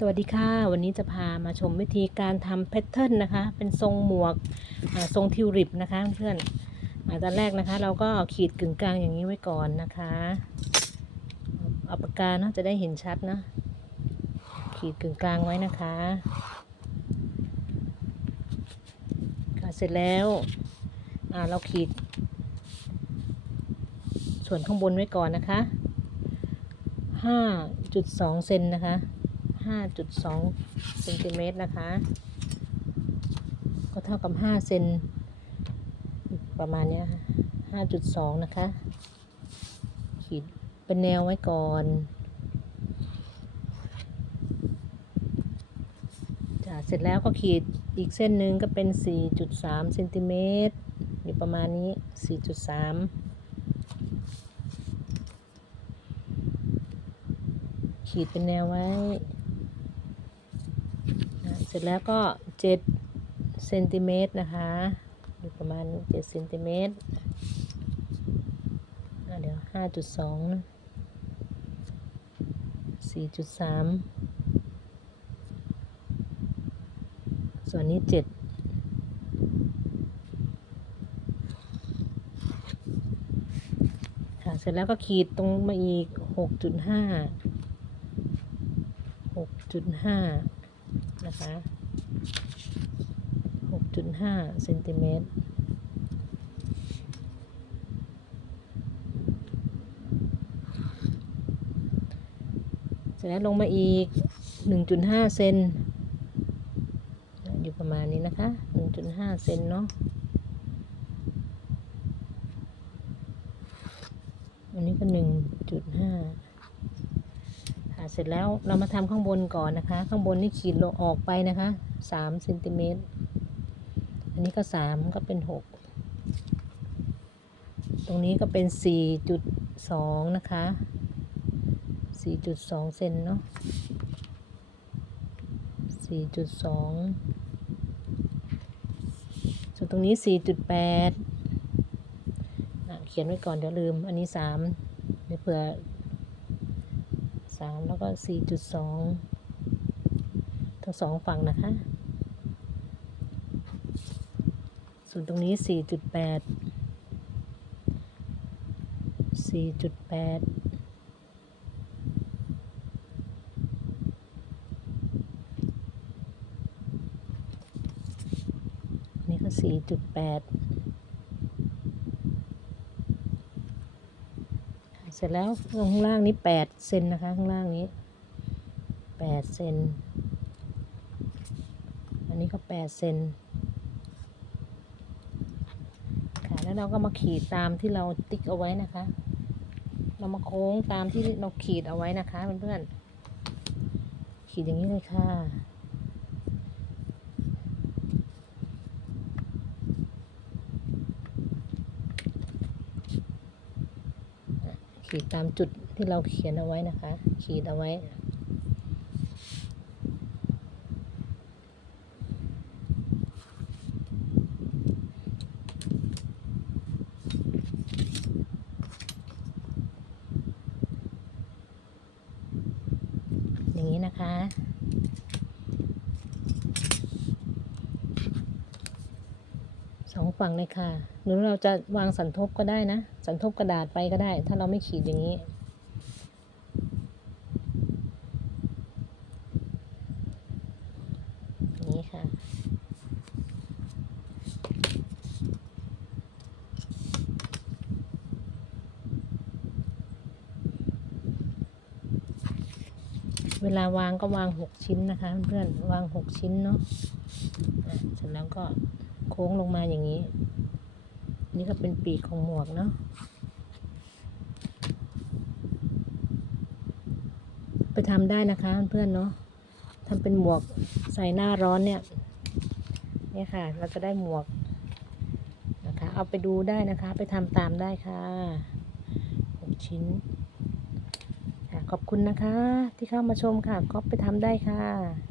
สวัสดีค่ะ วันนี้จะพามาชมวิธีการทำแพทเทิร์นนะคะ เป็นทรงหมวกทรงทิวริบนะคะเพื่อนอาตอนแรกนะคะ เราก็ขีดกึ่งกลางอย่างนี้ไว้ก่อนนะคะเอาปากกาเนาะจะได้เห็นชัดนะขีดกึ่งกลางไว้นะคะค่ะเสร็จแล้วเราขีด ส่วนข้างบนไว้ก่อนนะคะ5.2เซนนะคะ 5.2เซนติเมตรนะคะ ก็เท่ากับ 5 เซนประมาณนี้ค่ะ5.2 นะคะ ขีดเป็นแนวไว้ก่อน จะเสร็จแล้วก็ขีดอีกเส้นหนึ่งก็เป็น 4.3เซนติเมตรอยู่ประมาณนี้ 4.3ขีดเป็นแนวไว้ เสร็จแล้วก็7เซนติเมตรนะคะอยู่ประมาณ7เซนติเมตรเดี๋ยว5.2นะ4.3ส่วนนี้7ค่ะเสร็จแล้วก็ขีดตรงมาอีก6.5 6.5 นะคะ6.5เซนติเมตรเสร็จแล้วลงมาอีก 1.5 เซน อยู่ประมาณนี้นะคะ 1.5 เซนเนาะ อันนี้ก็ 1.5 ค่ะ เสร็จแล้วเรามาทำข้างบนก่อนนะคะ ข้างบนนี่ขีดลงออกไปนะคะสามเซนติเมตร อันนี้ก็สามก็เป็นหกตรงนี้ก็เป็นสี่จุดสองนะคะสี่จุดสองเซนเนาะสี่จุดสองส่วนตรงนี้สี่จุดแปดเขียนไว้ก่อนเดี๋ยวลืม อันนี้สามเดี๋ยวเผื่อ 3 แล้วก็ 4.2 ทั้งสองฝั่งนะคะ ส่วนตรงนี้ 4.8 4.8นี่ก็4.8 เสร็จแล้วข้างล่างนี้แปดเซนนะคะ ข้างล่างนี้แปดเซนอันนี้ก็แปดเซนค่ะแล้วเราก็มาขีดตามที่เราติ๊กเอาไว้นะคะ เรามาโค้งตามที่เราขีดเอาไว้นะคะเพื่อนๆขีดอย่างนี้เลยค่ะ ขีดตามจุดที่เราเขียนเอาไว้นะคะ ขีดเอาไว้ อย่างนี้นะคะ สอง ฝั่งเลยค่ะ หรือเราจะวางสันทบก็ได้นะ สันทบกระดาษไปก็ได้ ถ้าเราไม่ขีดอย่างนี้ นี้ค่ะ เวลาวางก็วางหกชิ้นนะคะ เพื่อนวางหกชิ้นเนาะเสร็จแล้วก็ โค้งลงมาอย่างนี้ นี่ก็เป็นปีกของหมวกเนาะไปทำได้นะคะเพื่อนๆเนาะทำเป็นหมวกใส่หน้าร้อนเนี่ยนี่ค่ะ เราจะได้หมวกนะคะ เอาไปดูได้นะคะ ไปทำตามได้ค่ะหกชิ้นขอบคุณนะคะที่เข้ามาชมค่ะก็ไปทำได้ค่ะ